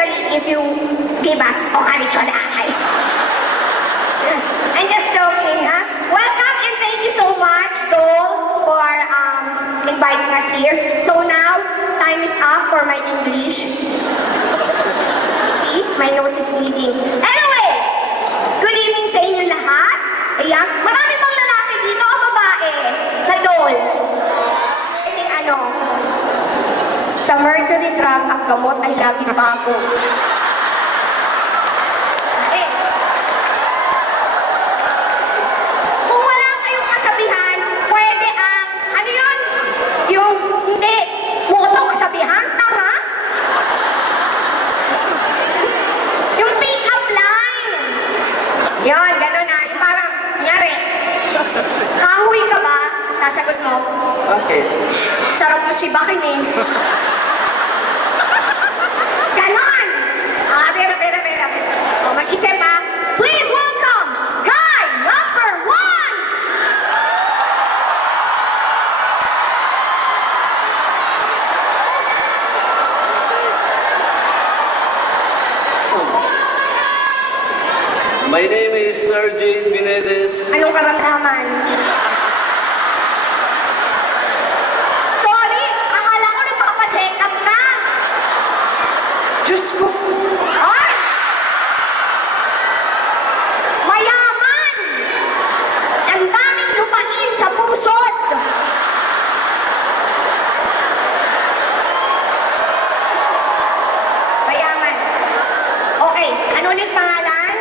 especially if you give us okarichoday. I'm just joking, huh? Welcome and thank you so much, Dole, for inviting us here. So now, time is up for my English. See? My nose is bleeding. Anyway, good evening sa inyo lahat. Ayan, marami bang lalaki dito o babae? Sa Dole? Sa Mercury Drug, ang gamot ay laging bago. Kung wala kayong kasabihan, pwede ang, ano yun? Yung, hindi, moto kasabihan, tara? Yung pick-up line. Yun, gano'n na. Parang, nangyari, kahoy ka ba? Sasagot mo? Okay. Sarap mo si Bakin eh. Ganon! Pera. O, mag-isip ha. Please welcome, guy number 1. My name is Sergey Binedes. Anong karamdaman? Diyos ko! Ay! Mayaman! Ang daming lupain sa pusod! Mayaman. Okay, ano ulit pangalan?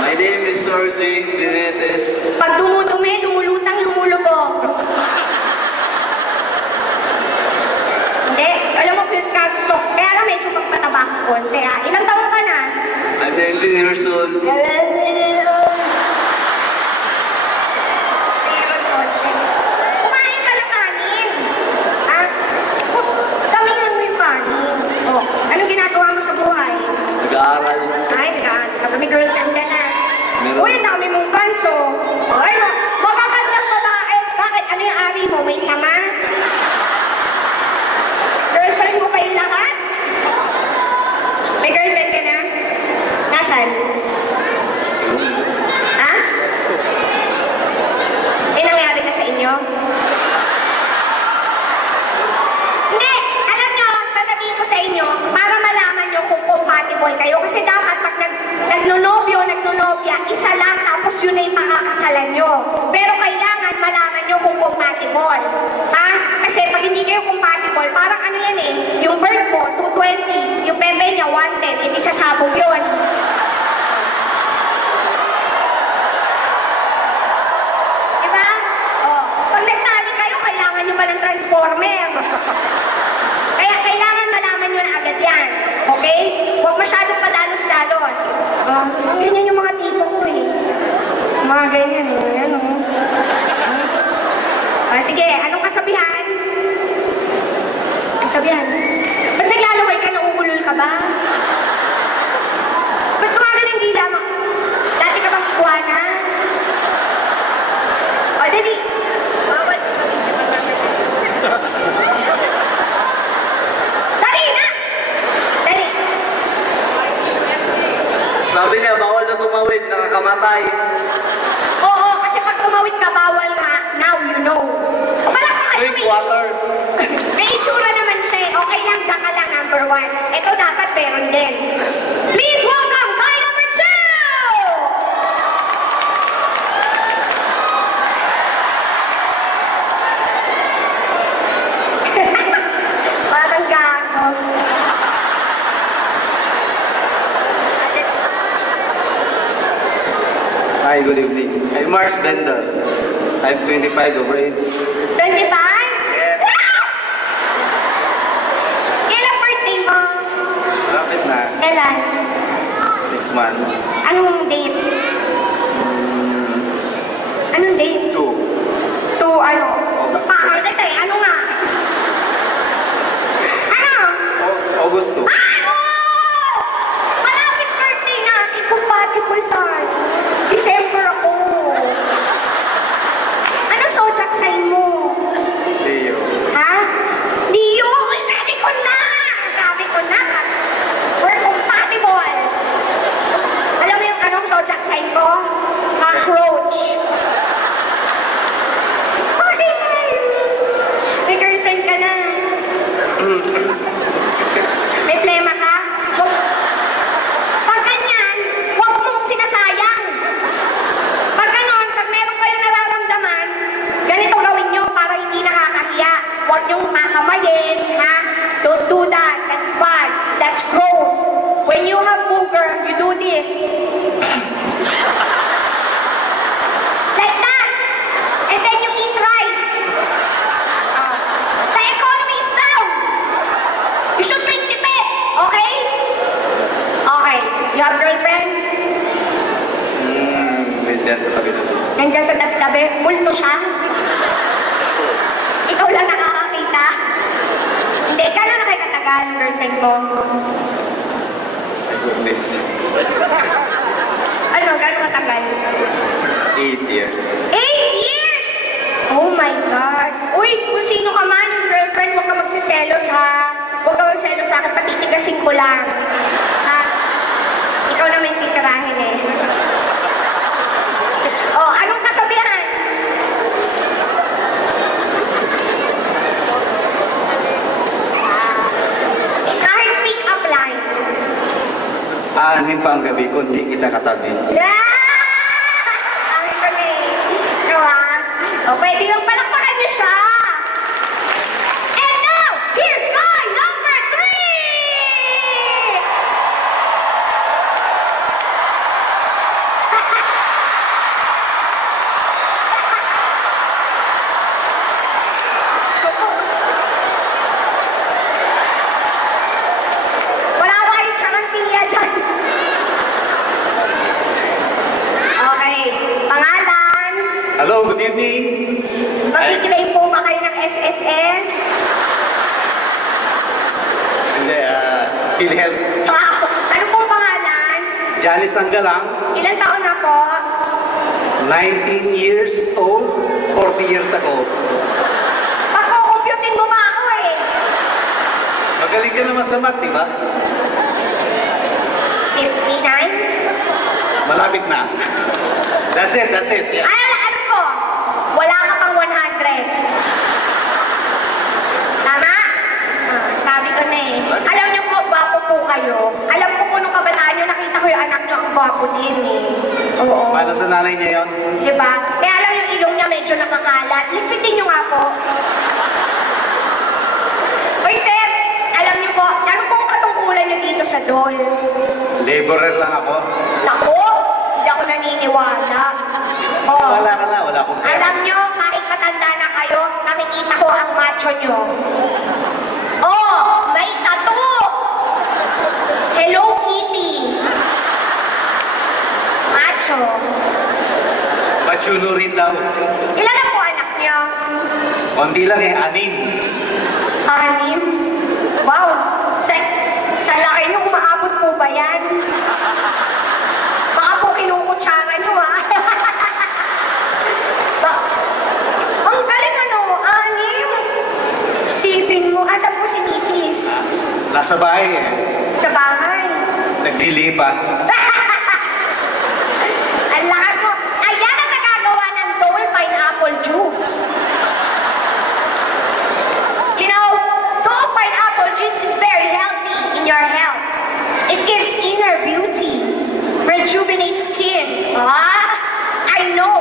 My name is Sergey Binedes. Pag dumudumi, lumulutang, lumulubog. Hindi, alam mo, cute ka. So, kaya lang medyo pagpataba ko konti ha. Ilang taon ka na? I'm 19 years old. Meron konti. Kumain ka ng kanin. Ha? Damihan mo yung kanin. Oh, anong ginagawa mo sa buhay? Nag-aaral. Ay, nag-aaral ka. May girlfriend ka na. Meron. Uy, dami mong ganso. Ay, magagandang babae. Bakit? Ano yung ari mo? May sama? Girlfriend mo ba yung lahat? May girlfriend ka na? Nasaan? Ha? May nangyari na sa inyo? Hindi! Alam nyo, sasabihin ko sa inyo, para malaman nyo kung compatible kayo. Kasi dapat pag nagnonobyo, nagnonobya, isa lang tapos yun ay pakakasalan nyo. Pero kailangan malaman nyo kung compatible. Ha? Kasi pag hindi kayo compatible, parang ano yan eh, yung birth mo, 220, yung bebe niya, 110, hindi sasabog yun. Diba? O, pag nagtali kayo, kailangan nyo ba ng transformer? Kaya kailangan malaman nyo na agad yan. Okay? Huwag masyadong padalos-dalos. Ganyan yung mga tipo ko eh. Mga ganyan eh. Yan o. Sige, anong kasabihan? Kasabihan? Ba't naglalaway ka? Nauulol ka ba? Ba't kumagan yung dila mo? Dati ka bang iguana? O, dali. Bawal. Dali na! Dali. Sabi niya, bawal na tumawid, nakakamatay. Oo, kasi pag tumawid ka, bawal nga. Now you know. Drink water. May itsura naman siya. Okay lang, dyan ka lang, number 1. Ito dapat meron din. Please welcome guy number 2! Parang gago. Hi, good evening. I'm Mars Bender. I'm 25 of age. 25? Yeah. Kailan birthday mo? Lapit na. Kailan? Next month. Anong date? Anong date? 2. Ano? August. Ano nga? Ano? August 2. Ay, oh! Malapit birthday natin. Compatible tayo. December ako. Ano zodiac sign mo? Leo. Ha? Leo! Sabi ko na! Sabi ko na! Work girl, you do this. Like that. And then you eat rice. The economy is down. You should drink the bed. Okay? Okay. You have girlfriend? Nandiyan sa tabi-tabi. Nandiyan sa tabi-tabi. Multo siya. Ikaw lang nakakakita. Hindi, gano'n na kayo katagal, girlfriend ko? My goodness. Ano, gano'n katagal? 8 years. 8 years! Oh my God! Uy, kung sino ka man, yung girlfriend, huwag ka magsiselos ha. Huwag ka magsiselos sa akin, patitigasin ko lang. Ha? Ikaw naman yung titirahin eh. Oh, anong kasabihan? Kahit pick up line. Aanhin pa ang gabi kundi kita katabi. Ang galing. Ano ha? O, pwede lang palakpakan niyo siya. And now, here's guy number 3! Wala ba kayong tsakantiya dyan? Okay, pangalan. Hello, good evening. Mag-claim po ba kayo ng SSS? Hindi, PhilHealth. Wow! Ano pong pangalan? Janice Sanggalang, Ilang taon na po? 19 years old, 40 years ago. Pagkukumputin mo ba ako eh? Magaling ka naman sa math, di ba? 59? Malapit na. That's it, yeah. Ano ko? Wala ka pang 100. Tama? Sabi ko na eh. Alam niyo po, gwapo po kayo. Alam ko po nung kabataan niyo, nakita ko yung anak niyo, ang gwapo din eh. Oo. Paano sa nanay niya yun? Diba? Kaya alam yung ilong niya medyo nakakalat. Ligpitin niyo nga po. Uy, sir, alam niyo po, ano pong katungkulan niyo dito sa doll? Laborer lang ako. Naku, hindi ako naniniwala. Oh. Wala ka na, wala akong pera. Alam niyo, kahit matanda na kayo, nakikita ko ang macho niyo. Oh, may tattoo! Hello, Kitty. Macho. Machuno rin daw. Ilan na po anak niyo? Konti lang eh, 6. 6? Wow! Sa laki niyo, umaabot po ba yan? Baka po kinukutsara niyo, ha? Ang galing ano, 6? Sipin mo, asan po si Mrs.? Nasa bahay eh. Sa bahay. Naglilipa. Ang lakas mo. Ayan ang nagagawa ng Dole Pineapple Juice. You know, Dole Pineapple Juice is very healthy in your health. It gives inner beauty, rejuvenates skin. I know,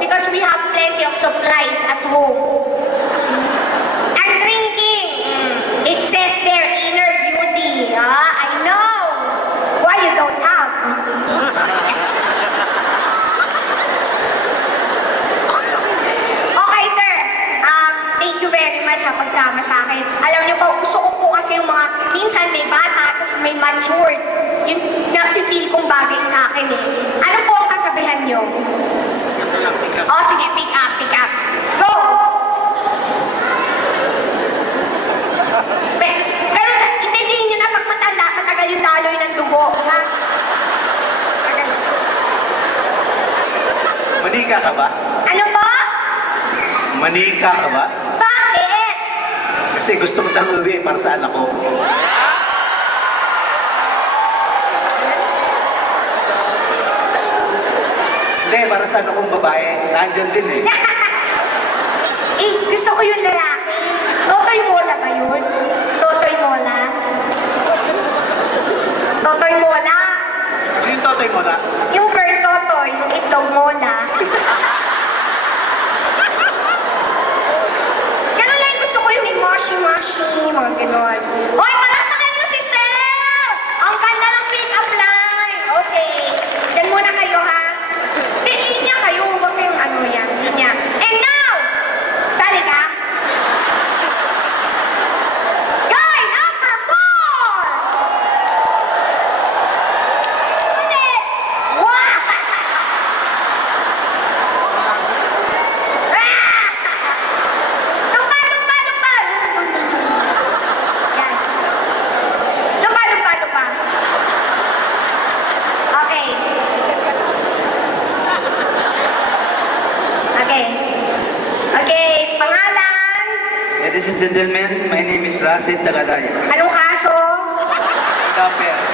because we have plenty of supplies at home. See? I'm drinking. It says there, inner beauty. I know. Why you don't have? Okay, sir. Thank you very much pagsama sa akin. Alam niyo po, gusto ko po kasi yung mga, minsan may bata, tapos may matured. Yung nafe-feel kong bagay sa akin eh. Ano po ang kasabihan niyo? Oh, sige, pick up, pick up. Go! Pero intindihin niyo na pag matanda, matagal yung daloy ng dugo, ha? Tagal. Manika ka ba? Ano ba? Manika ka ba? Bakit? Kasi gusto ko tang uwi para sa anak ko. Hindi, para sa anak kong babae. Nandyan din eh. Gusto ko yung lalaki. Totoy Mola ba yun? Totoy Mola? Totoy Mola? Ano yung totoy mo na? Yung bird totoy, yung itlog mola. Ganun lang yung gusto ko yung mashi-mashi, mga ganon. Hoy, palakpakan niyo si Sir! Ang ganda ng pick-up line! Ladies and gentlemen, my name is Rasid Tagadaya. Anong kaso? Dapper.